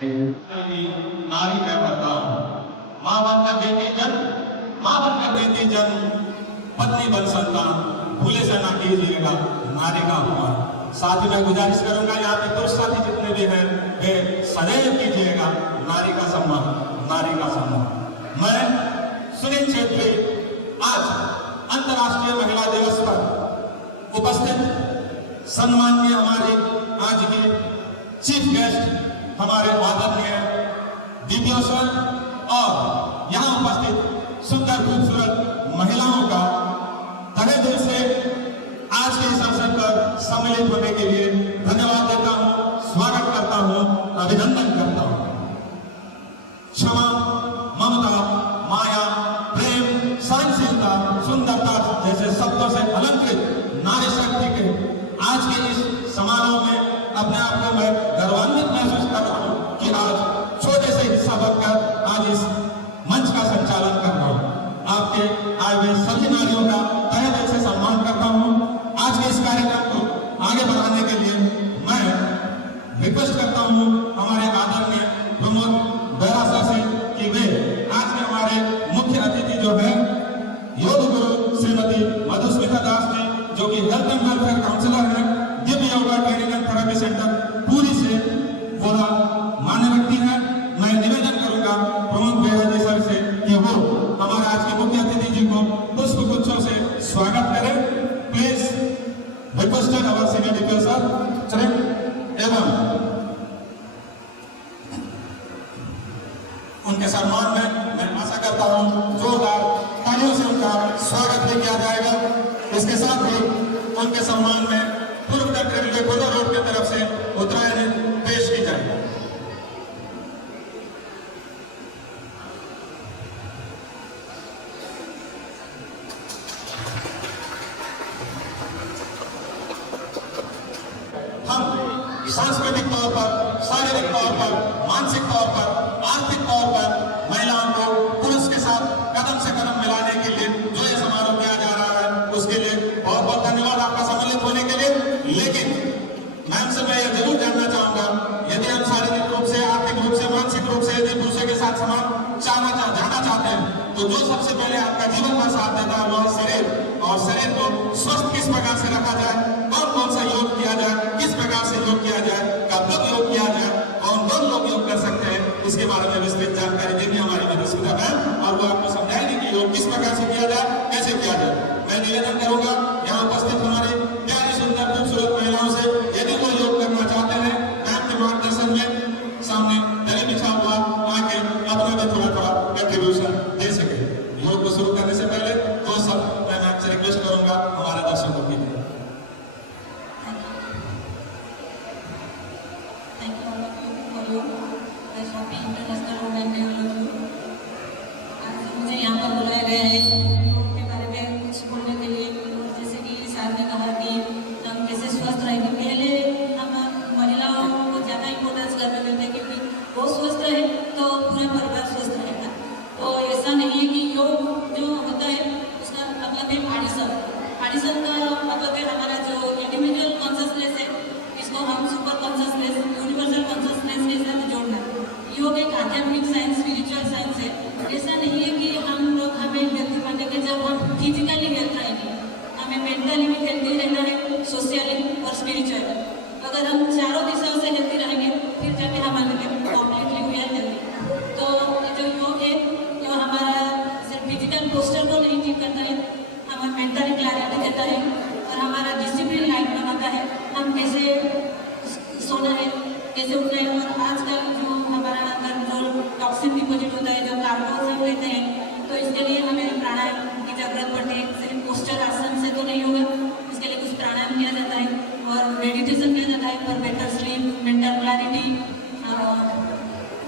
नारी मैं करता हूँ, माँ बनकर देती जन्म, माँ बनकर देती जन्म, पत्नी बन संतान, भूले से ना कीजिएगा नारी का अपमान। साथ ही मैं गुजारिश करूंगा यहाँ पे पुरुष साथी जितने भी हैं वे सदैव कीजिएगा नारी का सम्मान, नारी का सम्मान। मैं सुनील छेत्री आज अंतर्राष्ट्रीय महिला दिवस पर उपस्थित सम्माननीय हमारे आज के चीफ गेस्ट हमारे आदरणीय दीदियों सर और यहाँ उपस्थित सुंदर खूबसूरत महिलाओं का तहे दिल से आज के इस अवसर पर सम्मिलित होने के लिए धन्यवाद देता हूँ, स्वागत करता हूँ, अभिनंदन करता हूँ। क्षमा, ममता, माया, प्रेम, सहनशीलता, सुंदरता जैसे शब्दों से अलंकृत नारी शक्ति के आज के इस समारोह में अपने आप को मैं गर्वान्वित महसूस कर रहा हूँ कि आज छोटे से हिस्सा बनकर आज इस मंच का संचालन कर रहा हूँ। आपके आए हुए सभी नारियों का तहे दिल से सम्मान करता हूँ। आज के इस कार्यक्रम को आगे बढ़ाने के लिए मैं रिक्वेस्ट करता हूँ हमारे आदरणीय प्रमोद बैरासा से कि वे आज के हमारे मुख्य अतिथि जो है योग गुरु श्रीमती मधुस्मिता दास जी, जो कि हेल्थ एंड वेलफेयर काउंसलर है, Divya yoga training and therapy centre पूरी से बोला मान्य व्यक्ति है। मैं निवेदन करूंगा प्रमोद बैरासा जी सर से कि वो हमारे आज के मुख्य अतिथि जी को पुष्प गुच्छों से स्वागत करें। Please requested our senior defence sir एवं उनके सम्मान में मैं आशा करता हूं जोरदार तालियों से उनका स्वागत भी किया जाएगा। इसके साथ ही उनके सम्मान में पूर्व तट रेलवे गोदा रोड की तरफ से उत्तरायण पेश की जाएगी। सांस्कृतिक तौर पर, शारीरिक तौर पर, मानसिक तौर पर, आर्थिक तौर पर महिलाओं को पुरुष के साथ कदम से कदम मिलाने के लिए जो ये समारोह किया जा रहा है उसके लिए बहुत बहुत धन्यवाद आपका सम्मिलित होने के लिए। लेकिन मैम से मैं ये जरूर जानना चाहूंगा, यदि हम शारीरिक रूप से, आर्थिक रूप से, मानसिक रूप से यदि दूसरे के साथ जाना चाहते हैं तो जो सबसे पहले आपका जीवन का साथ देता है वह शरीर, और शरीर को स्वस्थ किस प्रकार से रखा जाए, कौन कौन सा योग किया जाए, किस प्रकार से योग किया जाए, कब कब योग किया जाए, कौन लोग योग कर सकते हैं, इसके बारे में विस्तृत जानकारी देंगे हमारी मधुस्मिता मैम और वो आपको समझाएंगे कि योग किस प्रकार से किया जाए, कैसे किया जाए। मैं निवेदन करूंगा यहाँ उपस्थित हमारी प्यारी सुंदर खूबसूरत महिलाओं से, यदि वो योग करना चाहते हैं मैम के मार्गदर्शन में सामने दरी बिछा हुआ आके अपना भी थोड़ा कंट्रीब्यूशन दे सके। योग को शुरू करने से पहले तो सब मैं मैम से रिक्वेस्ट करूंगा हमारे दर्शकों के लिए। मुझे यहाँ पर बुलाया गया है योग के बारे में कुछ बोलने के लिए। और जैसे कि सर ने कहा कि हम कैसे स्वस्थ रहेंगे, पहले हम महिलाओं को ज़्यादा इम्पोर्टेंस करने देते हैं क्योंकि वो स्वस्थ रहे तो पूरा परिवार स्वस्थ रहेगा। तो ऐसा नहीं है कि योग जो होता है उसका मतलब है एडिशन का मतलब है हमारा जो इंडिविजुअल कॉन्शियसनेस है इसको हम सुपर कॉन्शियसनेस, यूनिवर्सल कॉन्शियसनेस के साथ जोड़ना। योग एक आध्यात्मिक साइंस, स्पिरिचुअल साइंस है। ऐसा नहीं है कि हम लोग हमें हेल्थी बनेंगे जब हम फिजिकली हेल्थ रहेंगे, हमें मेंटली भी हेल्थी रहना है, सोशली और स्पिरिचुअली। अगर हम चारों दिशाओं से हेल्थी रहेंगे फिर जाके हमारे लिए कम्प्लीटली वी आर हेल्थी। तो जो योग है जो हमारा सिर्फ फिजिकल पोस्चर को नहीं ठीक करता है, हमें मेंटली क्लैरिटी देता है और हमारा डिसिप्लिन लाइफ बनाता है। हम कैसे सोना है, कैसे उठना है। और आजकल जो हमारा अंदर जो टॉक्सिन डिपोजिट होता है, जो कार्बोन हम लेते हैं, तो इसके लिए हमें प्राणायाम की जरूरत पड़ती है। सिर्फ पोस्चर आसन से तो नहीं होगा, इसके लिए कुछ प्राणायाम किया जाता है और मेडिटेशन किया जाता है for better sleep, mental clarity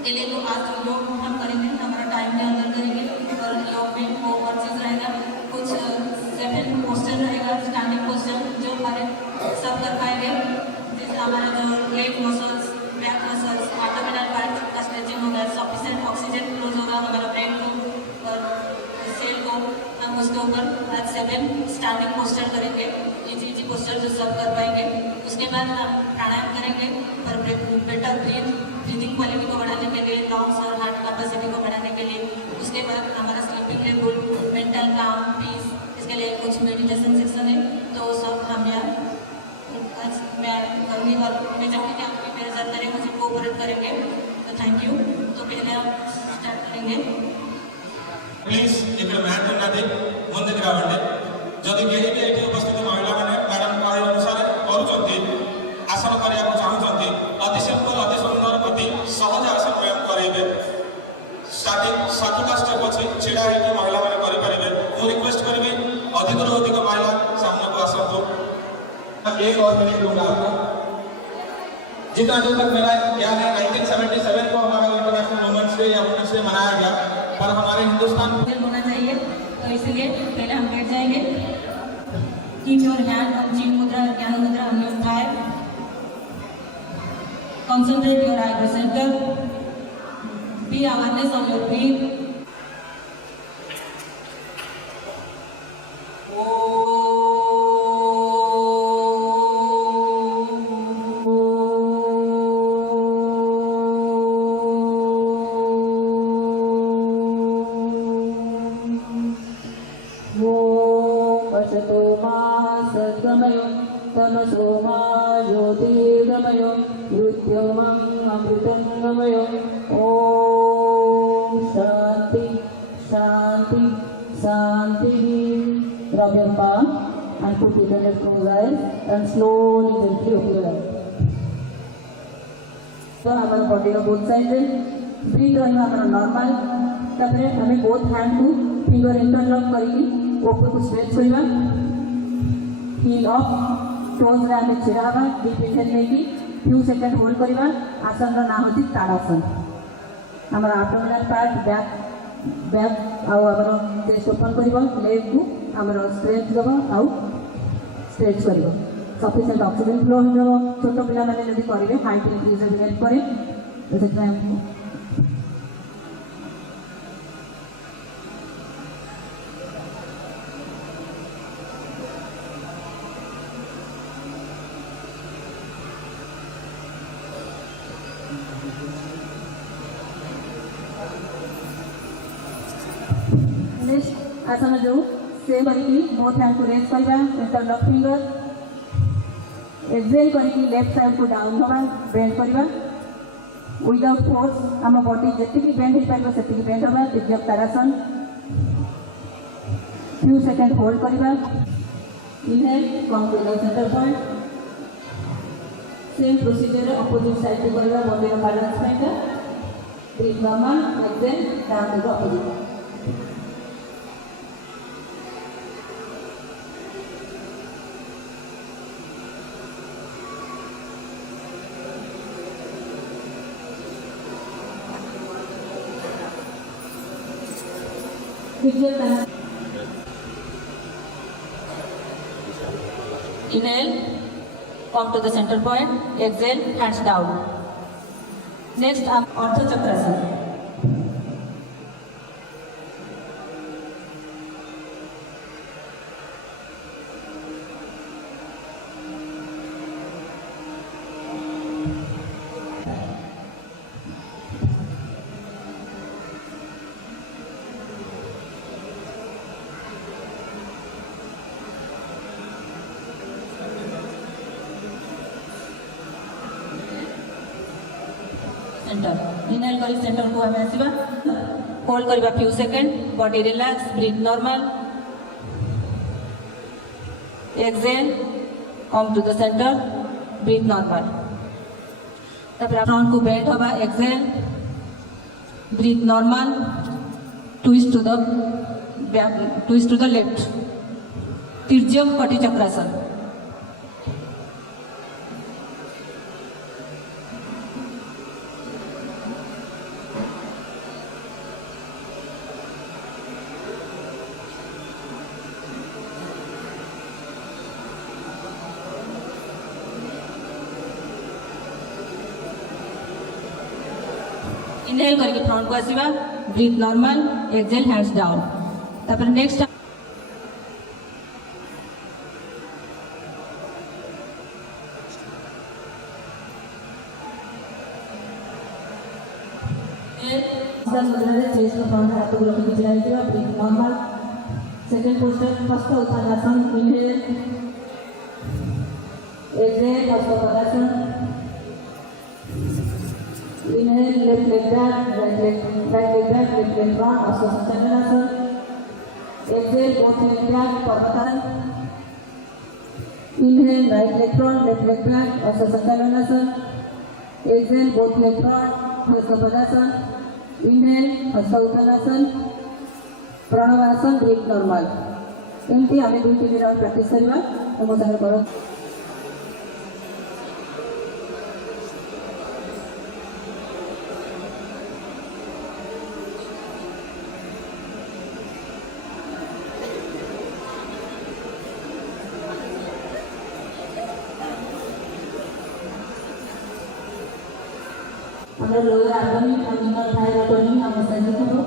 के लिए। तो आज योग हम करेंगे, हमारा टाइम के अंदर करेंगे और योग में वो और चीज़ रहेगा, कुछ 7 पोस्चर रहेगा, स्टैंडिंग पोस्चर जो हमारे सब कर पाएंगे। जिससे हमारा जो leg muscles, back muscles, abdominal part का स्ट्रेचिंग होगा, सफिशिएंट ऑक्सीजन फ्लो होगा हमारा ब्रेन को और सेल को। हम उसके ऊपर आज 7 स्टैंडिंग पोस्चर करेंगे, इजी पोस्चर जो सब कर पाएंगे। उसके बाद हम प्राणायाम करेंगे और बेटर ब्रीदिंग क्वालिटी को बढ़ाने के लिए, लंग्स और हार्ट कैपेसिटी को बढ़ाने के लिए। उसके बाद हमारा स्लीपिंग लेवल, मेंटल काम, पीस, इसके लिए कुछ मेडिटेशन सेक्शन है। तो सब हम यहाँ आज मैं करूँगी और मैं चाहूँगी कि आप भी मेरे साथ करें, मुझे कोऑपरेट करेंगे। तो थैंक यू। तो पहले हम स्टार्ट करेंगे। प्लीज ఇక్కడ మ్యాట్ ఉన్నది ముందుకు రావండి। যদি କେହି ବି ଏଠି ଉପସ୍ଥିତ ମହିଳାମାନେ ମ୍ୟାଡାମ କହିବା ଅନୁସାରେ କରୁଛନ୍ତି 1 और मिनट दूंगा आपको। जितना दूर तक मेरा याद है 1977 को हमारा इंटरनेशनल वुमेन्स डे या वुमेन्स डे मनाया गया, पर हमारे हिंदुस्तान होना चाहिए, तो इसलिए पहले हम बैठ जाएंगे। Keep your hand on chin mudra, ज्ञान मुद्रा हमने उठाए। Concentrate your eye center, be awareness of your breath. तमसो मा ज्योतिर्गमय मृत्युर्मं अमृतं गमय। ओम शांति शांति शांति। Drop your palm and put it on your closed eyes and slowly gently open your eyes. तो हमारा बॉडी का बोथ साइड ब्रीथ रहा हमारा नॉर्मल। तापर हमें बोथ हैंड को फिंगर इंटरलॉक करके ऊपर को स्ट्रेच करवा। हील अप टोज रे हमें छिड़ा हवा डीप इनहेल लेके फ्यू सेकंड होल्ड करवा। आसन रा ना होती ताड़ासन। हमारा एब्डोमिनल पार्ट बैक आउ हमारा चेस्ट ओपन करवा। लेग को हमारा स्ट्रेच दबा आउ स्ट्रेच करवा। सफिशिएंट ऑक्सीजन फ्लो हो। छोट पिला माने जदी करिवे हार्ट इंक्रीज हेल्प करे। तो हमको आसन जो से करके बोथ हैंड को रेज करवा। इंटरलॉक फिंगर एक्सेल करके लेफ्ट साइड को डाउन हवा बेंड करवा। विदाउट फोर्स आम बॉडी जी बेंड हो पार से बेंड हवा। दिव्य तारासन फ्यू सेकंड होल्ड करवा। Inhale come to the center point. Same procedure opposite side को करवा बॉडी का बैलेंस पाइबा। Breathe normal exhale down to the opposite. Inhale, come to the center point. Exhale, hands down. Next, up Ardha Chakrasana. Center inhale करी center को हमें आसीबा। Hold करबा few second. Body relax, breathe normal. Exhale, come to the center, breathe normal. तापर front को bend होबा। Exhale, breathe normal. Twist to the back, twist to the left. तिर्यक कटी चक्रासन। इनहेल करके फ्रंट को आसीबा। Breathe normal. Exhale, hands down. तापर नेक्स्ट चेस्ट को फ्रंट हाथ को रखी चलाई दिया। Breathe normal. Second posture first उत्थानासन। Inhale, exhale, first उत्थानासन। Inhale, left leg back, right leg back, left leg front, Aswasthana. Exhale, both leg back, Parvatasana. Inhale, right leg front, left leg back, Aswasthana. Exhale, both leg front, Hasthapadasan. Inhale, Hastha-Uttanasana. Pranavasana, breathe normal. एमती हमें 2-3 round practice करवा। तो मो संगे करो। ଆମର lower ଆବଡୋମିନ୍ ଆଉ inner thyroid toning ଆମ ଶରୀରକୁ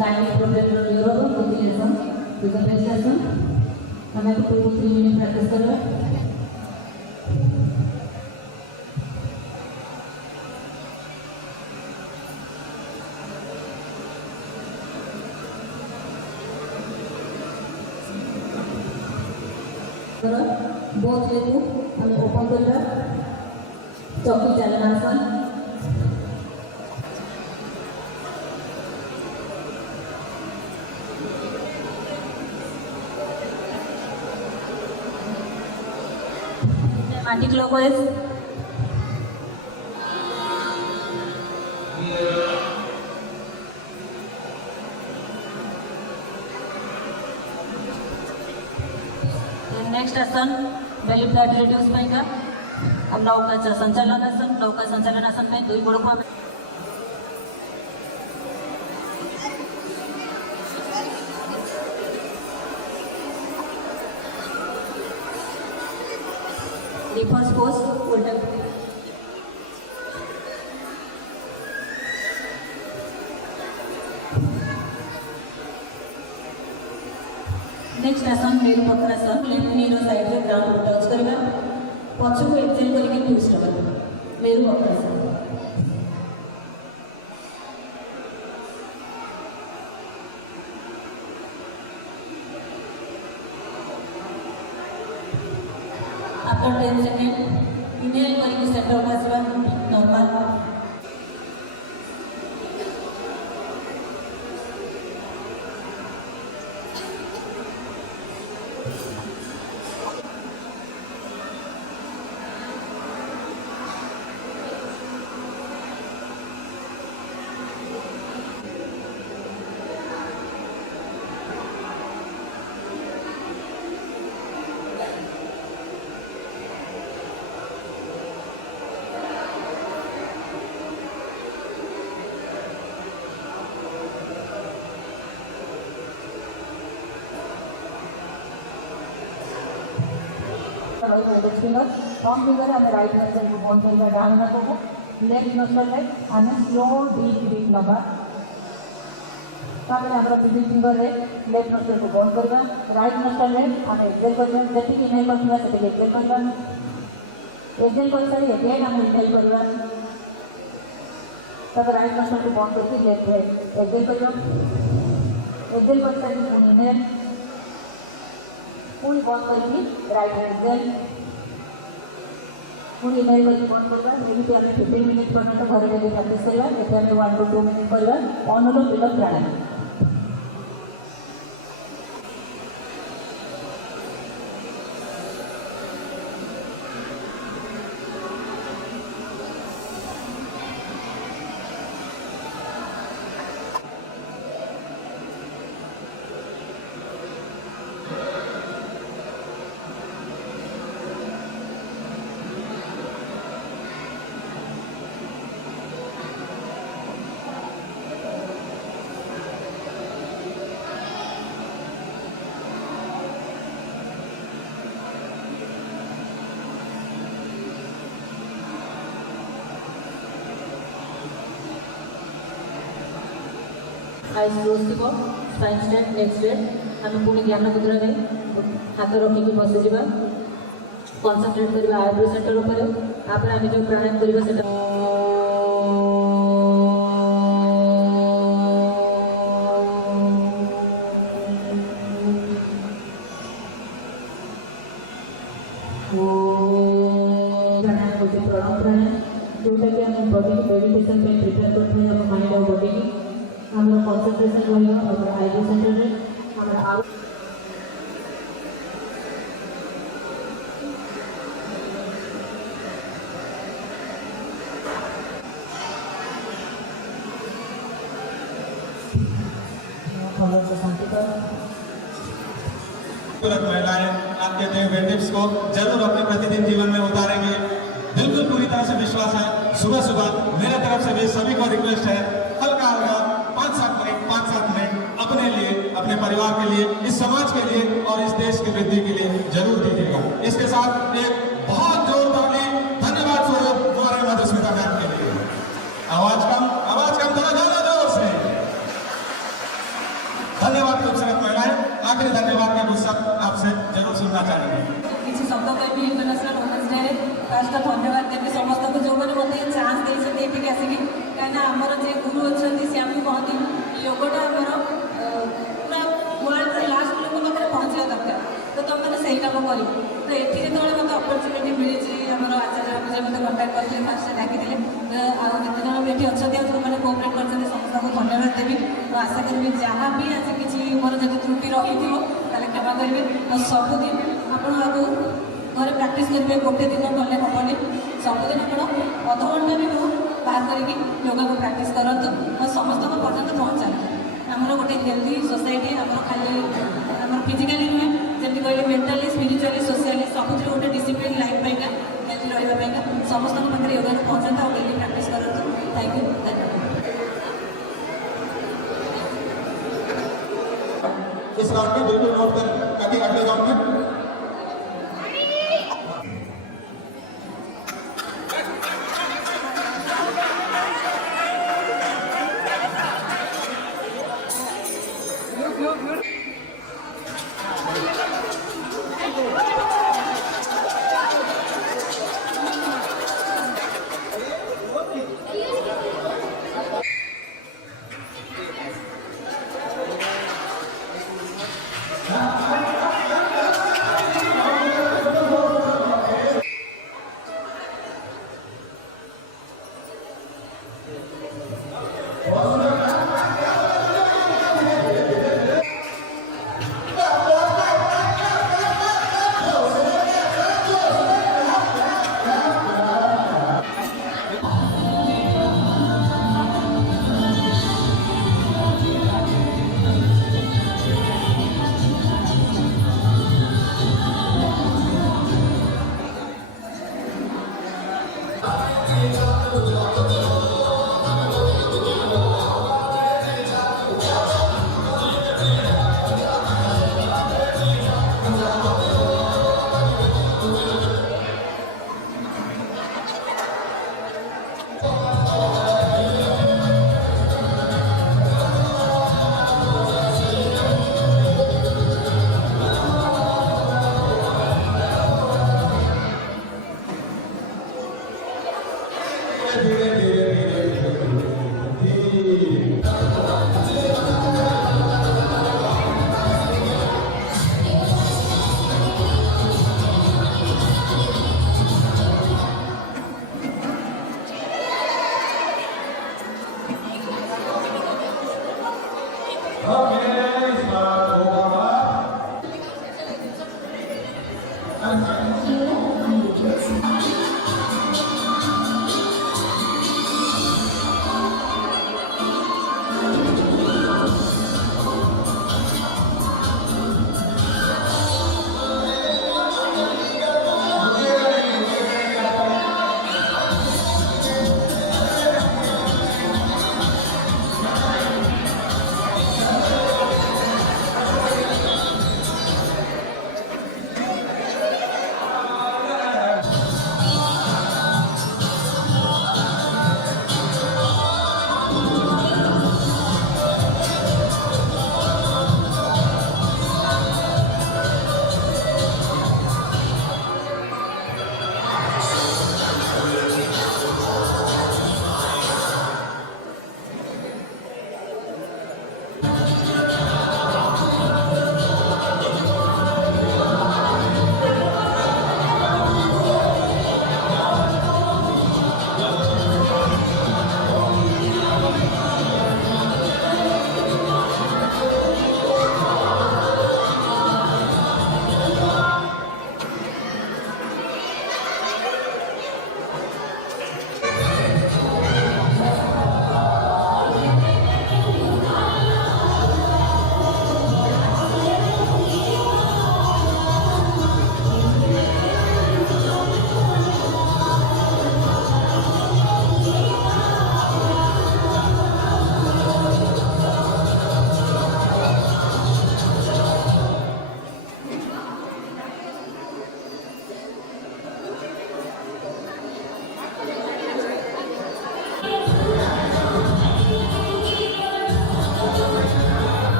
ଗାଇନିକ୍ ପ୍ରୋବ୍ଲେମର ନ୍ୟୁରୋ ମୋଟିଭେସନ୍ ରିକମ୍ପେନ୍ସେସନ୍ ଆମେ 2 to 3 ମିନିଟ୍ ପ୍ରାକ୍ଟିସ୍ କରିବା। बोथ लेग को हमें ओपन करना चौकी चालनासन सिस्टमैटिक क्लॉकवाइज नेक्स्ट आसन बेली फ्लैट रिड्यूस पाएगा। अब नौका संचालनासन में 2 गोड़ को रिवर्स पोज उल्टा। नेक्स्ट आसन मेरु पकड़ासन लेफ्ट नी रो साइड रे ग्राउंड को टच करबा पछ को एक्सेल करके ट्विस्ट करबा मेरु पकड़ासन। आफ्टर 10 सेकंड इनहेल करके सेंटर को आसबा नॉर्मल। फिंगर आम राइट नसल को बंद करवा डाण हाथ को लेफ्ट नसल आम स्लो डीप ब्रीथ नवा आम मिडिल फिंगर लेफ्ट नसल को बंद करवा राइट नसल आम एक्सेल करवा जी इनहेल करवा से एक्सेल करवा एक्सेल कर सारी अगेन आम इनहेल करवा तब राइट नसल को बंद करके लेफ्ट एक्सेल करवा एक्सेल कर सारी इनहेल पूरी बंद करके राइट एक्सेल पूरी इनहेल करके बंद करवा एमती आम 15 मिनिट पर्यटन घर डेली प्रैक्टिस करवा ये आम 1 to 2 मिनिट करवा अनुलोम विलोम प्राणायाम। आइज क्लोज थी स्पाइन स्ट्रेट नेक स्ट्रेट आम पुणी ज्ञान मुद्रा में हाथ रखिकी बसी जा कनसंट्रेट करवा आईब्रो सेंटर उपर आप आम जो प्राणायाम करवा प्राणायाम होते प्रणव प्राणायाम जोटा कि आम बॉडी मेडिटेशन पे प्रिपेयर करते हैं माइंड और बॉडी की हमारा कॉन्सेंट्रेशन रहेगा और आईब्रो सेंटर में हमारा महिलाएं आपके देव टिप्स को जरूर अपने प्रतिदिन जीवन में उतारेंगे, बिल्कुल पूरी तरह से विश्वास है। सुबह सुबह मेरे तरफ से भी सभी को रिक्वेस्ट है, हल्का हल्का 5-7 मिनट अपने लिए, अपने परिवार के लिए, इस समाज के लिए और इस देश की वृद्धि के लिए जरूर दीजिएगा। इसके साथ एक बहुत जोरदार धन्यवाद स्वरूप हमारे मधुस्मिता मैम के लिए। फास्ट धन्यवाद देवी समस्त को जो मैंने मत चान्स देते ये आसिक कहीं आमर जे गुरु अच्छा सी आमको कहती योगटा आमर पूरा वर्ल्ड लास्ट लोक पाखे पहुँचा दरकार तो तुम मैंने से कम कर तो ये जो मत अपरच्युनिटी मिली आमर आचार्य मुझे मत कंटाक्ट करते फास्ट डाकी आते जन ये अच्छा जो मैंने कोअपरेट कर समस्त को धन्यवाद देवी तो आशा करी जहाँ भी आज किसी मोर जब त्रुटि रही ताले क्षमा करेंगे और सबुदिन आपण घरे प्राक्ट करेंगे गोटे दिन गले हेनी सबुदिन आप अधघंटा भी हूँ बाहर करके योगा को प्राक्ट करूँ और समस्त पर्यटन पहुँचा आमर गोटे हेल्दी सोसाइटी आम खाली आम फिजिकाली नुहे जमी कहले मेंटाली स्पिरिचुअली सोशियाली सब गोटे डिसिप्लिन लाइफ पाइका हेल्दी रहा समस्त पाखे योगा को पहुँचा और डेली प्राक्ट करूँ थैंक यू धन्यवाद। इस राउंड में बिल्कुल नोट कर ताकि अगले राउंड में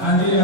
Thank you.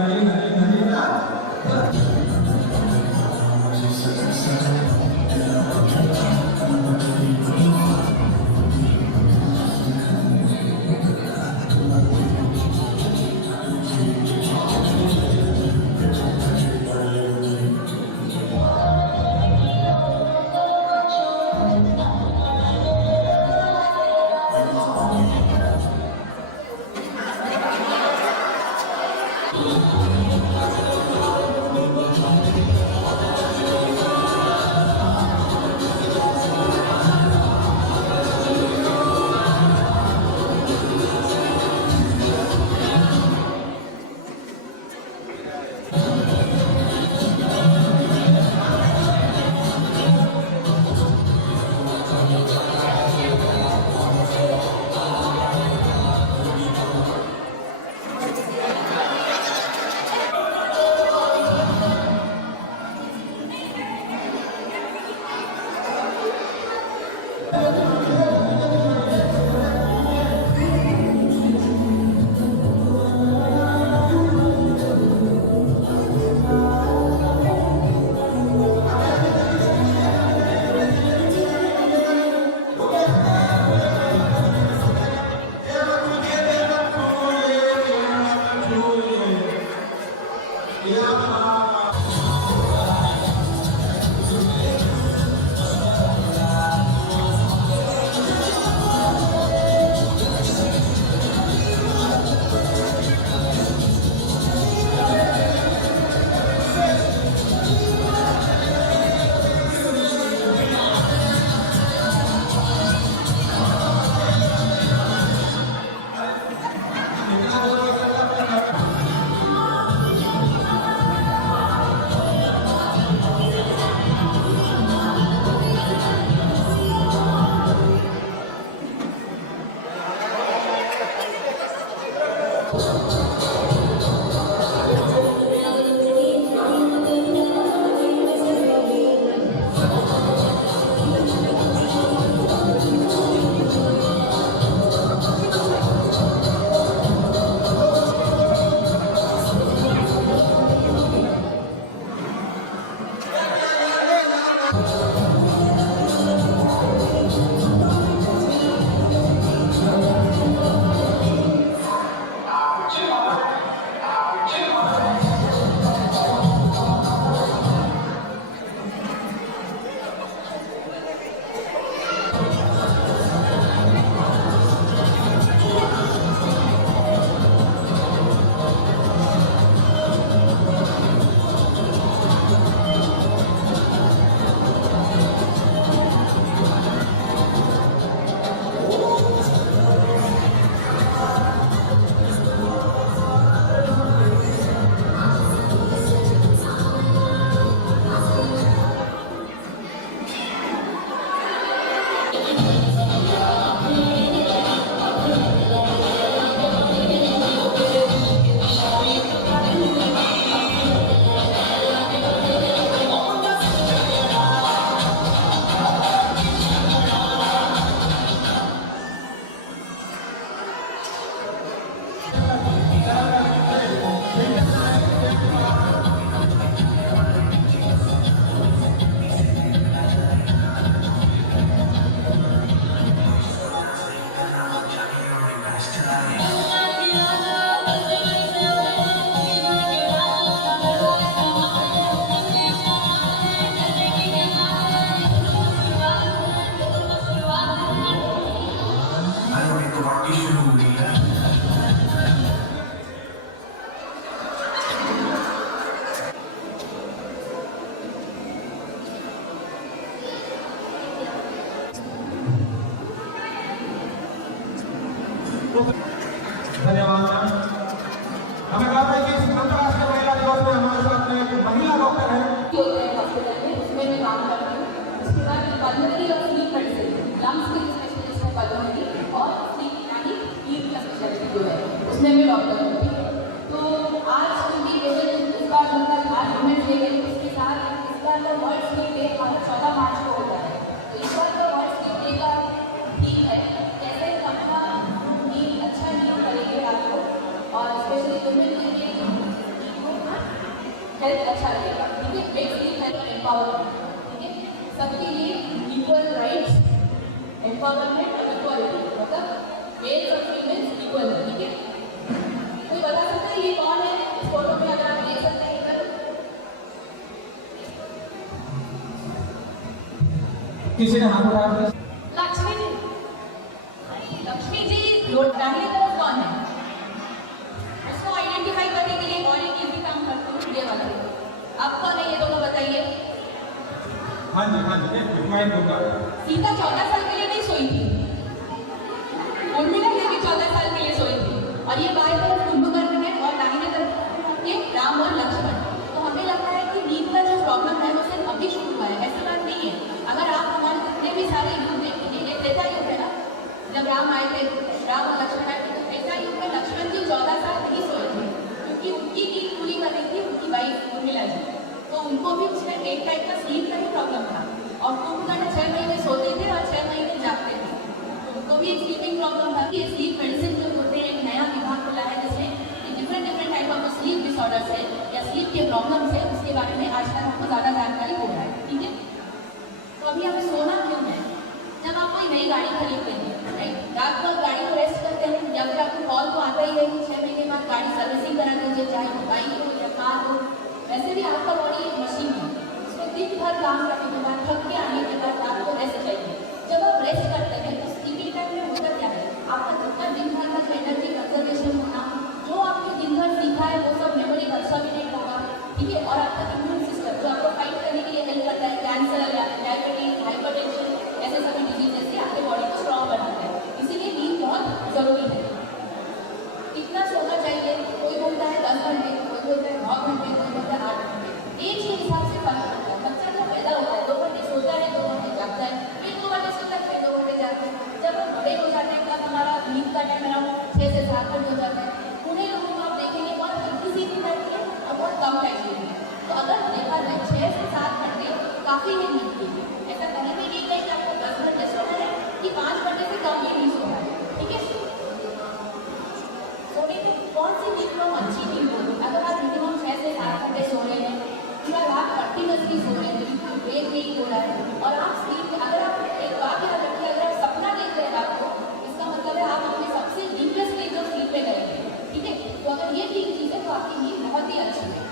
शायद अच्छा रहेगा, ठीक है। मेक स्लीप लाइक एम्पावरमेंट, ठीक है। सबके लिए इक्वल राइट्स, एम्पावरमेंट और इक्वालिटी, मतलब मेल्स और फीमेल्स इक्वल, ठीक है। कोई बता सकता है ये कौन है? इस फोटो में अगर आप देख सकते हैं इधर, किसी ने हाथ उठाया? लक्ष्मी जी। लक्ष्मी जी दाहिनी तरफ कौन है? उसको आइडेंटिफाई करने के लिए और एक इजी काम करते हैं, ये वाला। अब कौन है ये दोनों बताइए? हाँ जी, मैं दूंगा। सीता 14 साल के लिए नहीं सोई थी, उर्मिला देवी 14 साल के लिए सोई थी, और ये बाएं तरफ कुंभकर्ण है और दाहिने तरफ आपके राम और लक्ष्मण। तो हमें लगता है कि नींद का जो प्रॉब्लम है वो सिर्फ अभी शुरू हुआ है, ऐसी बात नहीं है। अगर आप हमारे जितने भी सारे युग देखेंगे, ये त्रेता युग है ना, जब राम आए थे, राम और लक्ष्मण आए थे, तो त्रेता युग में लक्ष्मण जी 14 साल नहीं सोए थे, क्योंकि उनकी नींद पूरी कर रही थी उनकी वाइफ उर्मिला जी। तो उनको भी उसमें एक टाइप का स्लीप का ही प्रॉब्लम था, और कुंभकर्ण 6 महीने सोते थे और 6 महीने जागते थे, तो उनको भी एक स्लीपिंग प्रॉब्लम था। ये स्लीप मेडिसिन जो होते हैं, एक नया विभाग खुला है जिसमें different type of sleep disorders है या स्लीप के प्रॉब्लम्स है, उसके बारे में आजकल हमको ज़्यादा जानकारी हो रहा है, ठीक है। तो अभी हमें सोना क्यों है? जब आप कोई नई गाड़ी खरीदते हैं, राइट, रात भर गाड़ी को रेस्ट करते हैं, या फिर आपको कॉल तो आता ही है कि 6 महीने बाद गाड़ी सर्विसिंग करा दीजिए, चाहे वो बाइक हो या कार हो। वैसे भी आपका बॉडी एक मशीन है, उसमें दिन भर काम करने के बाद, थक के आने के बाद रात को रेस्ट चाहिए। जब आप रेस्ट करते हैं तो स्लीपिंग टाइम में होता क्या है, आपका जितना दिन भर का एनर्जी कंजर्वेशन होना, जो आपने दिन भर सीखा है वो सब मेमोरी कंसोलिडेट होगा, ठीक है। और आपका इम्यून सिस्टम जो आपको फाइट करने के लिए हेल्प करता है, कैंसर या डायबिटीज, हाइपरटेंशन, ऐसे सभी डिजीजेस से आपके बॉडी को स्ट्रॉन्ग बनाता है। इसीलिए नींद बहुत ज़रूरी है। कितना सोना चाहिए? कोई बोलता है 10 घंटे, कोई बोलता है 9 घंटे, कोई बोलता है 8 घंटे। एज के हिसाब से फर्क पड़ता है। बच्चा जब पैदा होता है 2 घंटे सोता है, 2 घंटे जागता है, फिर 2 घंटे सोता है, फिर 2 घंटे जागता है। जब हम बड़े हो जाते हैं तब हमारा नींद का टाइम अराउंड 6 से 7 घंटे हो जाता है। उन्हीं लोगों को आप देखेंगे बहुत हल्की सी नींद आती है और बहुत कम टाइम की नींद। तो अगर देखा जाए 6 से 7 घंटे काफ़ी है नींद के लिए। ऐसा कहीं भी नहीं है कि आपको 10 घंटे सोना है कि 5 घंटे से कम ही नहीं सोना है, ठीक है। सोने में कौन सी नींद को अच्छी नींद होगी? अगर आप मिनिमम 6 से 7 घंटे सो रहे हैं, पूरा रात कंटिन्यूसली सो रहे हैं, बिल्कुल ब्रेक नहीं हो रहा है, और आप स्लीप, अगर आप एक बात याद रखिए, अगर आप सपना देख रहे हैं रात को, इसका मतलब है आप अपने सबसे डीपेस्ट स्टेज ऑफ स्लीप पे गए हैं, ठीक है। तो अगर ये ठीक चीज़ है तो आपकी नींद बहुत ही अच्छी है।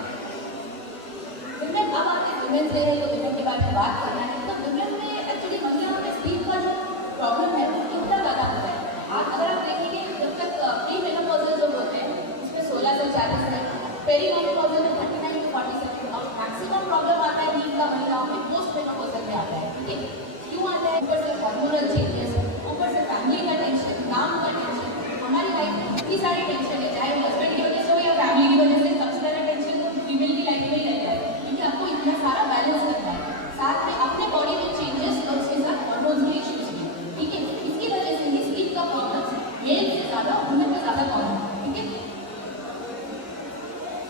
विमेन, अब आपके विमेन से है तो विमेन के बारे में बात करना है। तो विमेन में एक्चुअली महिलाओं में स्लीप का जो प्रॉब्लम है वो कितना ज़्यादा होता है। अगर आप देखेंगे जब तक प्री मेनोपॉजल जो होते हैं उसमें 16 से 40 है, पेरी मेनोपॉजल में 39 से 47, और मैक्सिमम प्रॉब्लम आता है नींद का महिलाओं में पोस्ट मेनोपॉजल में आता है, ठीक है। क्यों आता है? ऊपर से हार्मोनल चेंजेस, ऊपर से फैमिली का टेंशन, काम का टेंशन, हमारी लाइफ में इतनी सारी टेंशन है, चाहे हस्बैंड की वजह से हो या फैमिली की वजह से, सबसे ज़्यादा टेंशन तो फीमेल की लाइफ में ही रहता है, क्योंकि आपको इतना सारा बैलेंस करना है, साथ में अपने बॉडी में चेंजेस और उसके साथ हार्मोन्स के इश्यूज भी, ठीक है। इसकी वजह से ही स्लीप का प्रॉब्लम मेल से ज़्यादा वुमेन में ज़्यादा कॉमन है, ठीक है।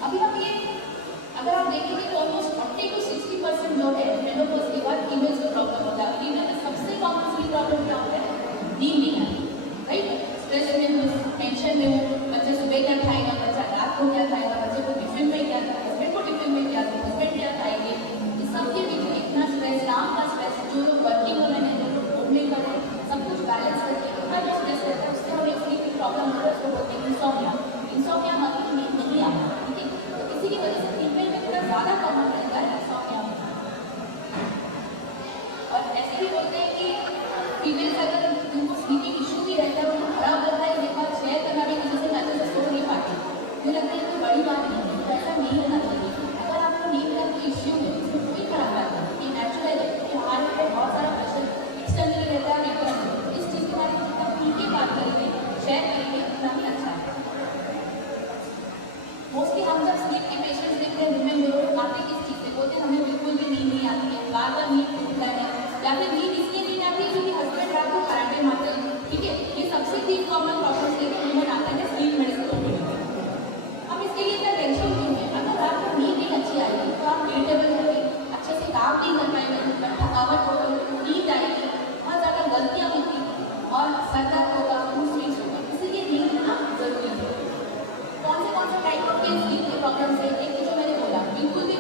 अभी हम ये अगर आप देखेंगे तो ऑलमोस्ट 40 to 60% जो है मेनोपॉज के बाद फीमेल्स को प्रॉब्लम होता है। फीमेल में सबसे कॉमन स्लीप प्रॉब्लम क्या होता है? नींद नहीं आती, राइट। स्ट्रेस में हो, टेंशन में हो, बच्चे सुबह क्या खाएगा, बच्चा रात को क्या खाएगा, बच्चे को टिफिन में क्या था, हस्बैंड को टिफिन में क्या था, हस्बैंड क्या खाएंगे, इस सबके बीच में इतना स्ट्रेस, काम का स्ट्रेस, जो लोग वर्किंग वुमेन है, जो लोग घूमने कर रहे हैं, सब कुछ बैलेंस करके इतना जो स्ट्रेस रहता है उससे हमें स्लीपिंग प्रॉब्लम होता है, उसको बोलते हैं इंसोम्निया। इंसोम्निया मतलब नींद नहीं आता, ठीक है। तो इसी की वजह से फीमेल में थोड़ा ज़्यादा कॉमन रहता है इंसोम्निया। और ऐसे भी बोलते हैं कि फीमेल्स अगर जिनको स्लीपिंग इशू भी रहता है उनको खराब होता है, ये बात शेयर करना भी किसी से मैसेज से सो नहीं पाती, मुझे लगता है इतनी बड़ी बात नहीं है, तो ऐसा नहीं होना चाहिए। अगर आपको नींद का कोई इश्यू है इसमें कोई खराब बात नहीं, ये नेचुरल है, कि हमारे पे बहुत सारा प्रेशर एक्सटर्नली रहता है, इंटरनली। इस चीज़ के बारे में जितना खुल के बात करेंगे, शेयर करेंगे, उतना ही अच्छा है। मोस्टली हम जब स्लीप के पेशेंट्स देखते हैं जिनमें लोग आते किस चीज़ से बोलते हैं हमें बिल्कुल भी नींद नहीं आती है, बार बार नींद टूटता है, या फिर नींद इसलिए नहीं आती है क्योंकि हस्बैंड रात को कराटे मारते हैं, ठीक है। ये सबसे 3 कॉमन प्रॉब्लम्स लेकर वुमेन आता है स्लीप मेडिसिन को लेकर। अब इसके लिए इतना टेंशन क्यों है? अगर रात को नींद नहीं अच्छी आएगी तो आप इरिटेबल होंगे, अच्छे से काम नहीं कर पाएंगे, थकावट होगी, नींद आएगी, बहुत ज़्यादा गलतियाँ होगी और सर दर्द होगा, मूड स्विंग्स होगा। इसलिए नींद लेना जरूरी है। कौन से टाइप ऑफ स्लीप के प्रॉब्लम्स है? एक तो जो मैंने बोला बिल्कुल भी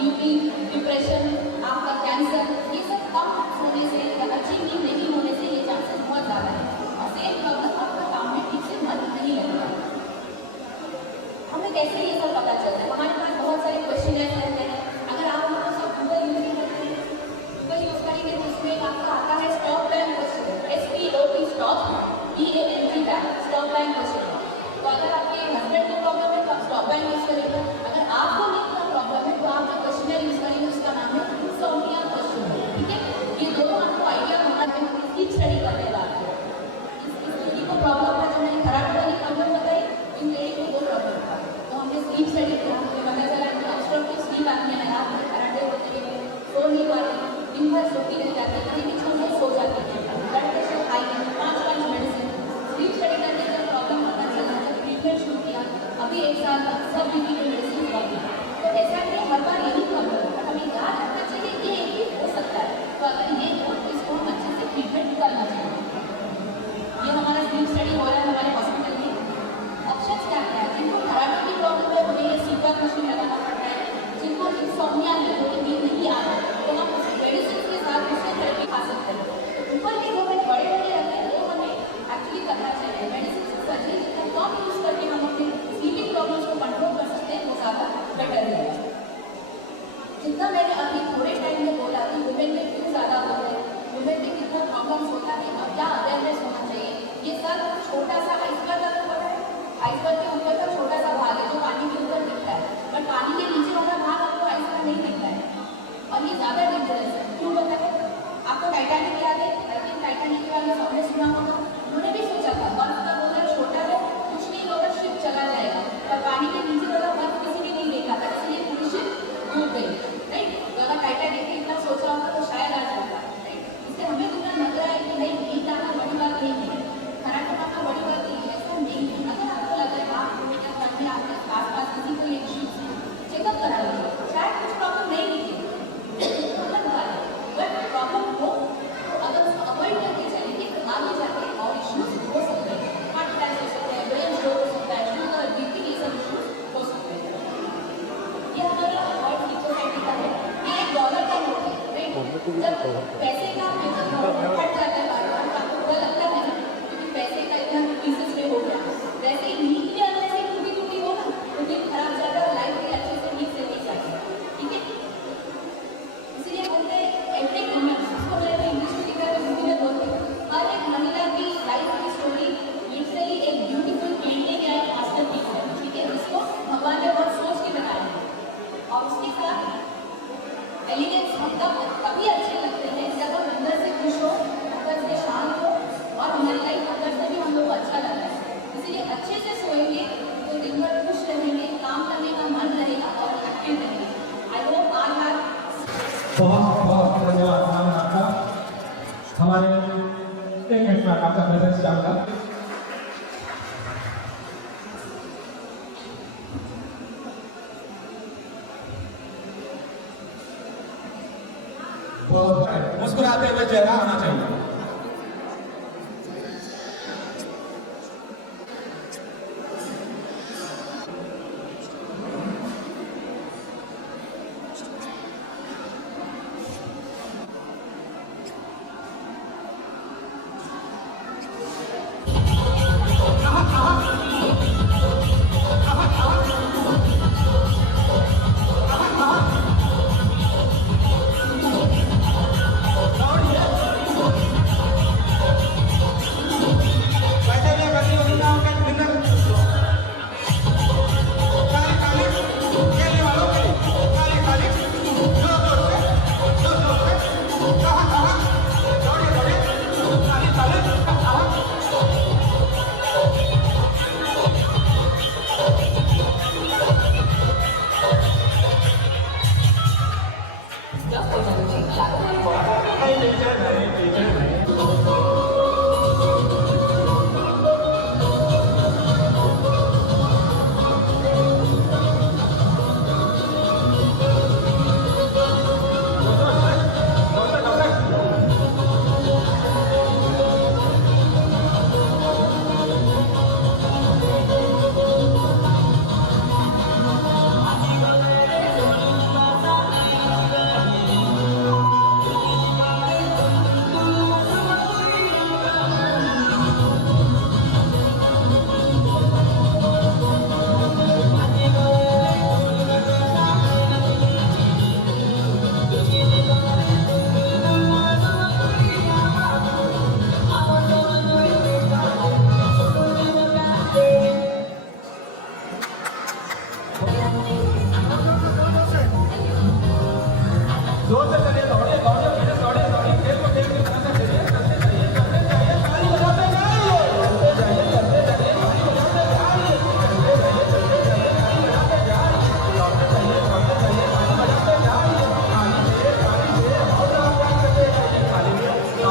बीपी, डिप्रेशन, आपका कैंसर, ये सब कम होने से या अच्छी नींद नहीं होने से ये चांसेस बहुत ज़्यादा है। और सेम वक्त आपका काम में ठीक से मन नहीं लगता। हमें कैसे ये सब पता चलता है? हमारे पास बहुत सारे क्वेश्चन रहते हैं। अगर आप लोग सब गूगल यूज करते हैं, गूगल यूज करेंगे तो उसमें आपका आता है stop line question, STOP stop, PANT stop line question. तो अगर आपके हस्बैंड को प्रॉब्लम है तो आप स्टॉप लाइन यूज करेंगे। अगर आपको नींद का प्रॉब्लम है तो आप जो क्वेश्चनर यूज करेंगे उसका नाम है इंसोम्निया क्वेश्चन। ठीक है, ये दोनों आपको आइडिया होना चाहिए। इसकी स्टडी करने जाते हैं। इस स्टडी को प्रॉब्लम है जो मैंने थेरापी वाली प्रॉब्लम बताई, इन लेडी को वो प्रॉब्लम था। तो हमने स्लीप स्टडी किया, हमें पता चला कि ऑब्स्ट्रक्टिव स्लीप एपनिया है, रात में खराटे होते हुए सो नहीं पाते, दिन भर सोती रह जाती है, किसी बीच में सो जाती है, ब्लड प्रेशर हाई है, 5 मेडिसिन। स्लीप स्टडी करने का प्रॉब्लम पता चला, जब ट्रीटमेंट शुरू किया, अभी 1 साल बाद सब बीपी के मेडिसिन बंद है। तो ऐसा नहीं हर बार यही प्रॉब्लम है, हमें याद रखना चाहिए कि ये भी हो सकता है। तो अगर ये हो तो इसको हम अच्छे से ट्रीटमेंट करना चाहिए। ये हमारा स्लीप स्टडी हो रहा है हमारे हॉस्पिटल में। ऑप्शन क्या है? जिनको थेरापी की प्रॉब्लम है उन्हें ये सीपैप मशीन लगाना पड़ता है। जिनको इंसोम्निया है, जो कि नींद नहीं आ रहा है, तो हम मेडिसिन के साथ उससे थेरेपी खा सकते हैं। तो ऊपर के जो हमें बड़े रखते हैं वो हमें एक्चुअली करना चाहिए। मेडिसिन से सर्जरी जितना कम यूज करके हम अपने स्लीपिंग प्रॉब्लम्स को कंट्रोल कर सकते हैं वो ज़्यादा बेटर है। जितना मैंने अभी थोड़े टाइम में बोला कि वुमेन में क्यों ज़्यादा होता है, वुमेन में कितना प्रॉब्लम्स होता है और क्या अवेयरनेस होना चाहिए, ये सब छोटा सा आइसबर्ग आपको पता है। आइसबर्ग के ऊपर का छोटा सा भाग है जो पानी के ऊपर दिखता है, बट पानी के नीचे वाला भाग आपको आइसबर्ग नहीं दिखता है और ये ज़्यादा डेंजरस है। क्यों पता है? आपको टाइटैनिक याद है? आई थिंक टाइटैनिक के बारे में सबने सुना होगा। उन्होंने भी सोचा था बर्फ का गोला छोटा है, कुछ नहीं होगा, शिप चला जाएगा, पर पानी के नीचे वाला बर्फ किसी ने नहीं देखा था, इसलिए पूरी शिप डूब गई। राइट, तो अगर टाइटैनिक ने इतना सोचा होता तो शायद आज होता। राइट, इससे हमें इतना लग रहा है कि नहीं नींद आना बड़ी बात नहीं है, खराटे आना बड़ी बात नहीं है, ऐसा नहीं है। अगर आपको लग रहा है आपको क्या घर में आपके आसपास किसी को एक इश्यूज चेकअप करा लीजिए, शायद कुछ प्रॉब्लम नहीं दिखे, अलग बात है। बट प्रॉब्लम हो तो अगर उसको अवॉइड करके चलेंगे तो आगे जाके और इश्यूज हो सकते हैं। हार्ट अटैक हो सकता है, ब्रेन स्ट्रोक हो सकता है, शुगर, बीपी, ये सब इश्यूज हो सकते हैं। ये हमारा हार्ट हिपोथेटिक का है, ये एक डॉलर का नोट है। राइट, जब पैसे का फट जाता है बार बार तो आपको बुरा लगता है ना, क्योंकि पैसे का इतना पीसेस में हो गया। वैसे ही नींद भी अंदर से टूटी टूटी हो ना तो नींद खराब जाता है और लाइफ भी अच्छे से ठीक से नहीं जाती। ठीक है, इसलिए बोलते हैं एवरी वुमन, इसको मैंने इंग्लिश में लिखा है तो हिंदी में बोलते हैं, हर एक महिला की लाइफ की स्टोरी लिटरली एक ब्यूटीफुल पेंटिंग या मास्टरपीस है। ठीक है, जिसको भगवान ने बहुत सोच के बनाया है और उसके साथ एलिगेंस हम तभी अच्छे लगते हैं जब हम अंदर से खुश हो, अंदर से शांत हो और हमारी लाइफ अंदर से भी हम लोग को अच्छा लगता है। इसलिए अच्छे से सोएंगे तो दिन भर खुश रहेंगे, काम करने का मन रहेगा और एक्टिव रहेंगे। आई होप आज आप बहुत बहुत धन्यवाद मैम आपका। हमारे 1 मिनट में आपका प्रेजेंस चाहूँगा। मुस्कुराते हुए चेहरा आना चाहिए। जोर से चलिए, दौड़िए दौड़िए बेटे, दौड़िए दौड़िए, खेल को खेल की तरह से खेलिए, करते जाइए ताली बजाते जाइए, करते जाइए ताली बजाते जाइए, करते जाइए ताली बजाते जाइए, दौड़ते जाइए ताली बजाते जाइए, ताली से बहुत आवाज करते जाइए, ताली बजाते जाइए।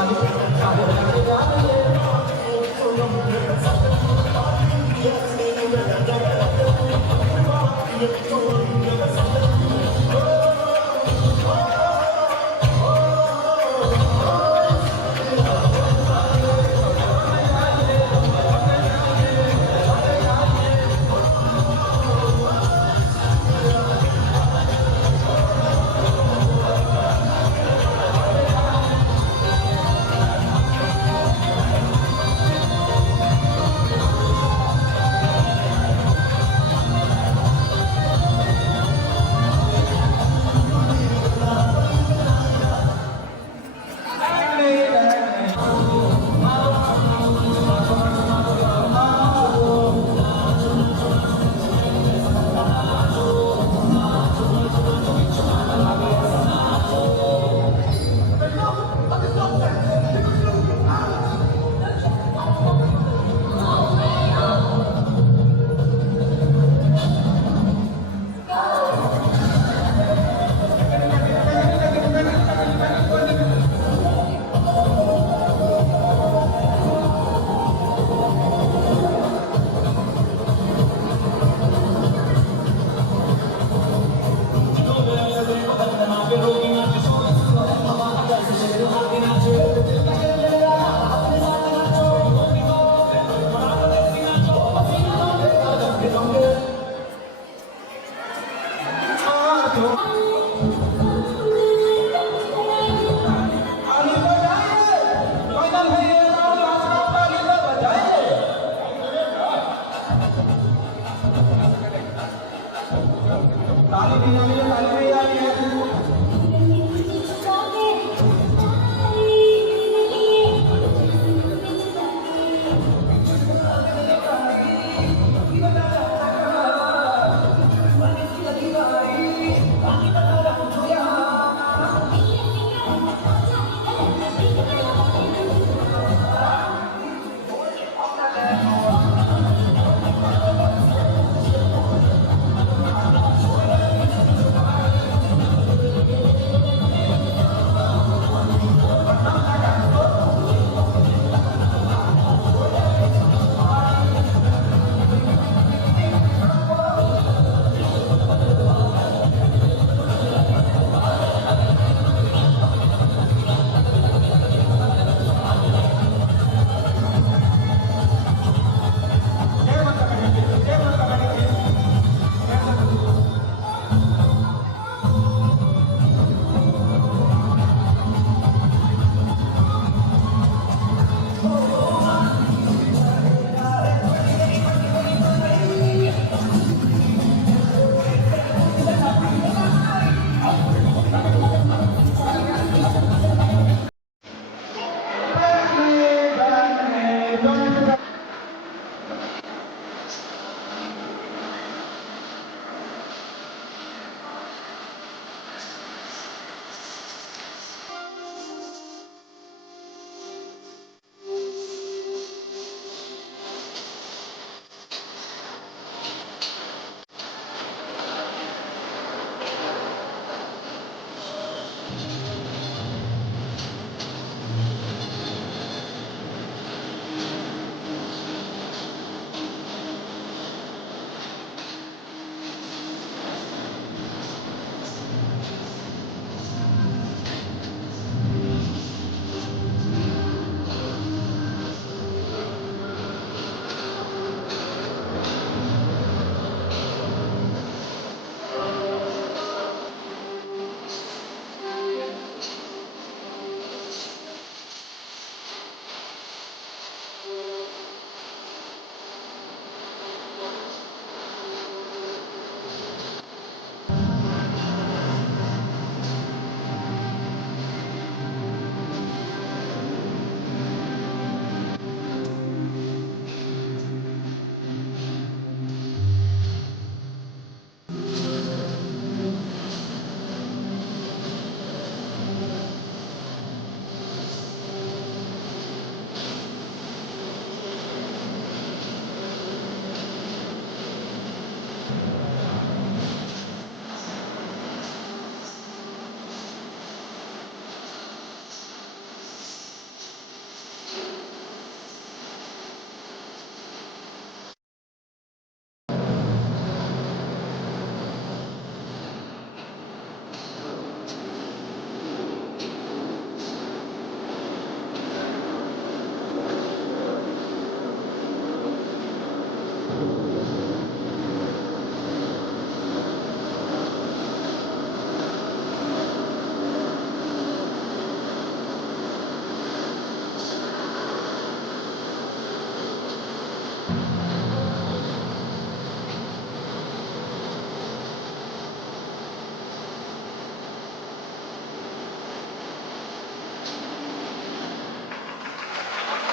ताली नहीं आ रही है, ताली नहीं आ रही है।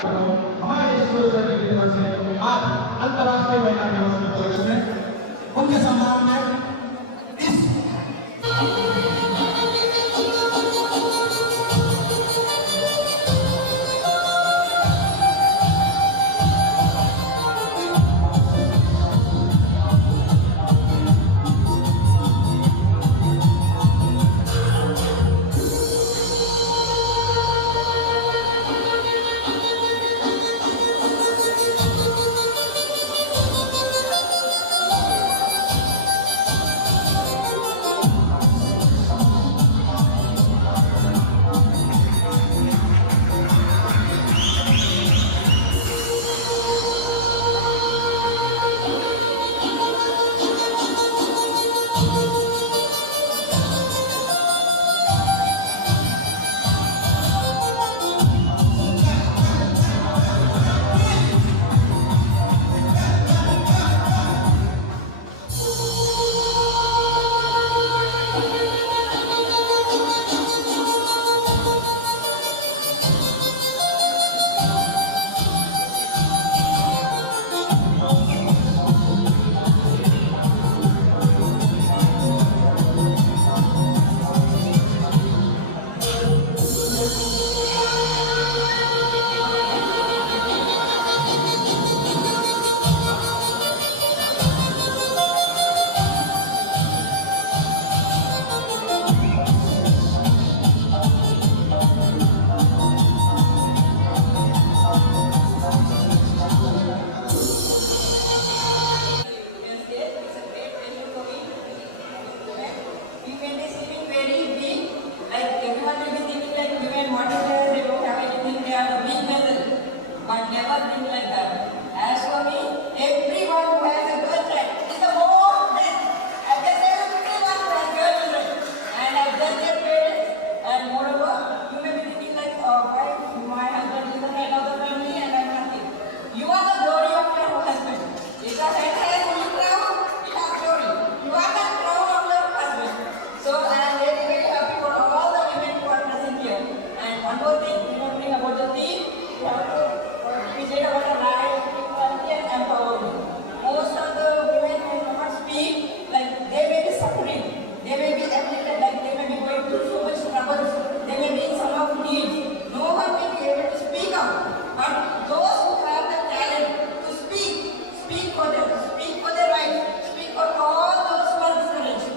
हमारे देश के दिवस है आज अंतर्राष्ट्रीय महिला दिवस की उपलक्ष्य में उनके सम्मान में इस but never been like that. As for me, everyone who has a girlfriend is the most blessed. I just say everyone who has girlfriend and I just their parents. And moreover, you may be thinking like, why my husband is the head of the family and I'm nothing. You are the glory of your husband. If the head has only crown, it has glory. You are the crown of your husband. So I am very, very happy for all the women who are present here. And one more thing, remembering about the theme, we said about the life, equality and empowerment. Most of the women who cannot speak, like they may be suffering, they may be afflicted, like they may be going through so much struggles, they may be in some of needs. No one may be able to speak up. But those who have the talent to speak for them, speak for their rights, speak for all those who are discouraged,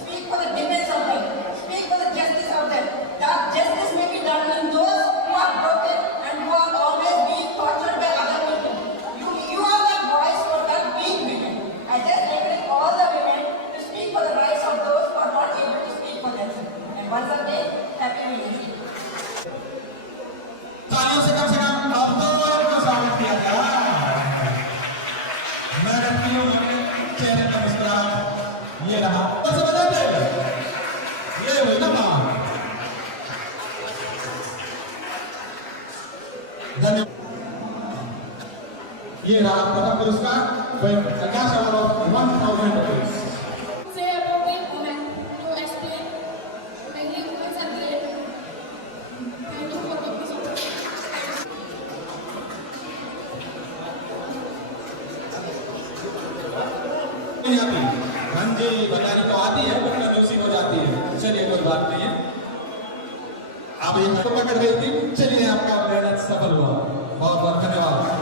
speak for the defense of them, speak for the justice of them. That justice may be done in those who are broken and who are always being tortured by other women. You are the voice for that weak women. I just encourage all the women to speak for the rights of those who are not able to speak for themselves. And once again, happy Women's Day. तालियों से कम अब तो उनका स्वागत किया जाए। मैं रखती हूँ अपने चेहरे पर मुस्कुराहट। ये रहा तो से बजा दे ये हुई ना माँ धन्यवाद। ये रहा प्रथम पुरस्कार a cash award of 1,000 rupees। Say appropriate women to explain. Many women are great. Thank you for the support. नहीं आती रंजी बतानी तो आती है बट कंजूसी हो जाती है। चलिए कोई बात नहीं है आप एक को पकड़ गई थी। चलिए आपका प्रयास सफल हुआ। बहुत बहुत धन्यवाद।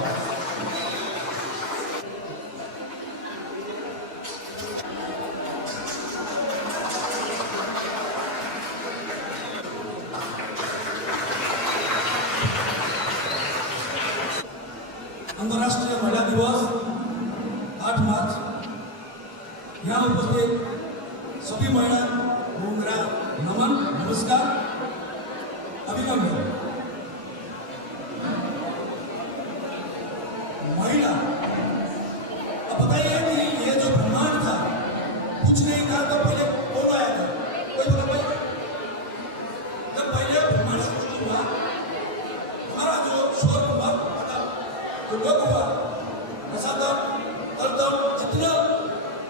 अंतर्राष्ट्रीय महिला दिवस 8 मार्च यहाँ उपस्थित सभी महिला को मेरा नमन नमस्कार अभिनंदन। महिला अब बताइए कि ये जो ब्रह्मांड था कुछ नहीं था तो पहले कौन आया था? कोई बता पाए? जब पहले ब्रह्मांड सृष्टि हुआ हमारा जो शोर हुआ जो लोग हुआ रसातम तलतम जितना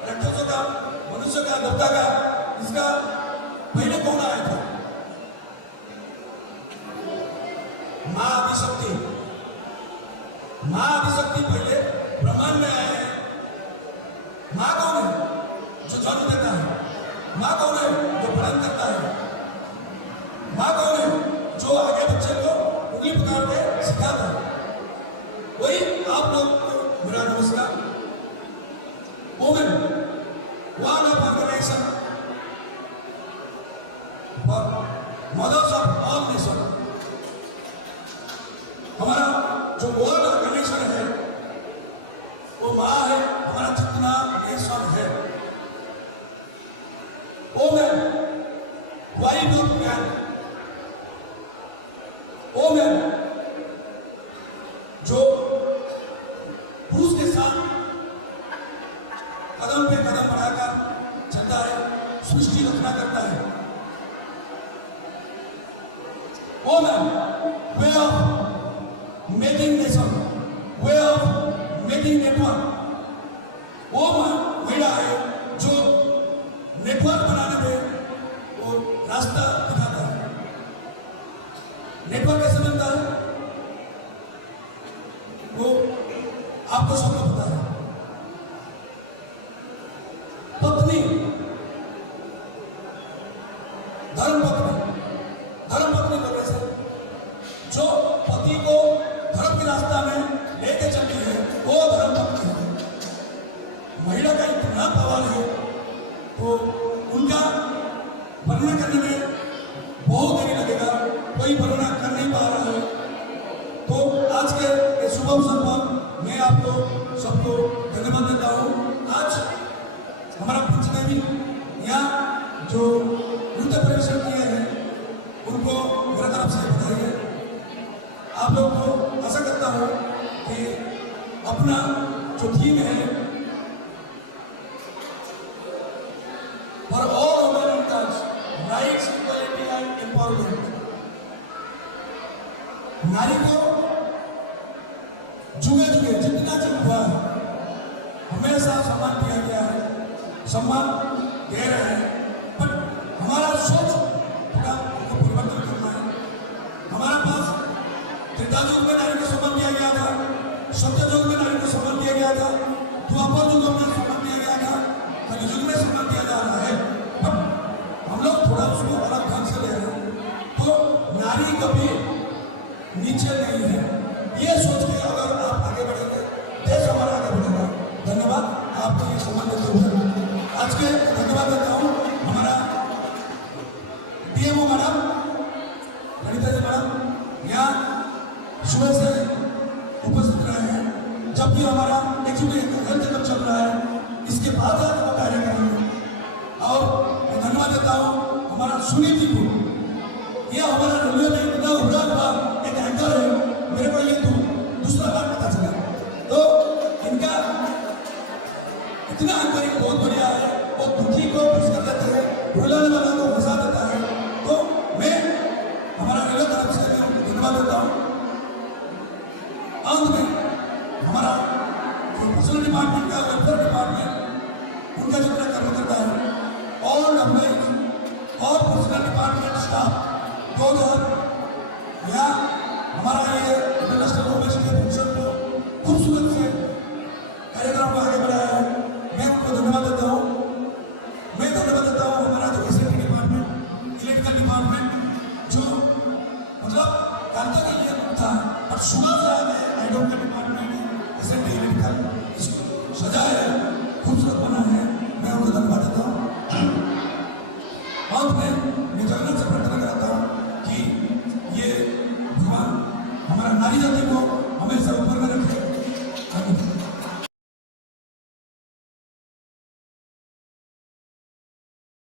राक्षसों का मनुष्य का देवता का इसका पहले कौन आया था? माँ आदिशक्ति। माँ आदिशक्ति पहले ब्रह्मांड में आए हैं। माँ कौन है? जो जन्म देता है। माँ कौन है? जो पालन करता है। माँ कौन है? जो आगे बच्चे को उंगली पकड़ के सिखाता है। वही आप लोग को मेरा नमस्कार। Women, one of organization for mothers of all nation। हमारा जो वर्ल्ड ऑर्गेनाइजेशन है वो माँ है, हमारा जितना नेशन है। Women, why not man? Women जो पुरुष के साथ कदम पे कदम बढ़ाकर चलता है, सृष्टि रचना करता है। Women, way of making nation, way of making network. वो महिला है जो नेटवर्क बनाने में वो रास्ता दिखाता है। नेटवर्क कैसे बनता है वो आपको सबको पता है। पत्नी, धर्म पत्नी बोलने से जो पति को धर्म के रास्ता में लेके चलती है वो धर्म पत्नी है। महिला का इतना पावर है तो उनका वर्णन करने में बहुत देरी लगेगा, कोई वर्णन कर नहीं पा रहा है। तो आज के शुभ अवसर पर मैं आपको सबको धन्यवाद देता हूँ। आज हमारा पंचदेवी यहाँ जो नृत्य प्रदर्शन किए हैं उनको मेरे तरफ से बधाई है। आप लोग को आशा करता हूँ कि अपना जो थीम है for all women and girls, rights, equality and empowerment. नारी को जुगे जुगे जितना जन्म हुआ है हमेशा सम्मान दिया गया है, सम्मान दे रहे हैं। बट हमारा सोच थोड़ा हमको परिवर्तन करना है। हमारे पास त्रेता युग में नारी को सम्मान दिया गया था, सत्य युग में नारी को सम्मान दिया गया था, द्वापर युग में सम्मान दिया गया था, कलयुग में सम्मान दिया जा रहा है। बट हम लोग थोड़ा उसको अलग ढंग से ले रहे हैं। तो नारी कभी नीचे नहीं है, ये सोच के अगर आप आगे बढ़ेंगे देश हमारा आगे बढ़ेगा। धन्यवाद आपको ये सम्मान देते हुए। आज के धन्यवाद देता हूँ हमारा DMO madam Lalita ji madam यहाँ सुबह से उपस्थित रहे हैं। जब भी हमारा एजुकेशन हेल्थ चेकअप चल रहा है इसके बाद वो कार्य करेंगे। और मैं धन्यवाद देता हूँ हमारा सुनीति को। यह हमारा रेलवे में इतना उभरा हुआ एक एंकर है, मेरे को ये दूसरा बात पता चला। तो इनका इतना एंकरिंग बहुत बढ़िया है, वो दुखी को खुश कर देते हैं, रुलाने वाला को हंसा देता है। तो मैं हमारा रेलवे तरफ से धन्यवाद देता हूँ। अंत में हमारा पर्सनल डिपार्टमेंट का वेलफेयर डिपार्टमेंट उनका जितना कर्म करता है और हमने और पर्सनल डिपार्टमेंट स्टाफ 2000 यहाँ हमारा ये इंटरनेशनल वुमेन्स डे फंक्शन को खूबसूरत से कार्यक्रम को आगे बढ़ाया है। मैं उनको धन्यवाद देता हूँ। मैं धन्यवाद देता हूँ हमारा जो एसएनटी डिपार्टमेंट, इलेक्ट्रिकल डिपार्टमेंट जो मतलब जानते नहीं ये था और सुबह से आगे हाइड्रोलिक डिपार्टमेंट एसएनटी इलेक्ट्रिकल इसको सजाया है, खूबसूरत बना है। मैं उनको धन्यवाद देता हूँ। और मैं जगन्नाथ से प्रार्थना करता हूँ कि ये भगवान हमारा नारी जाति को हमेशा ऊपर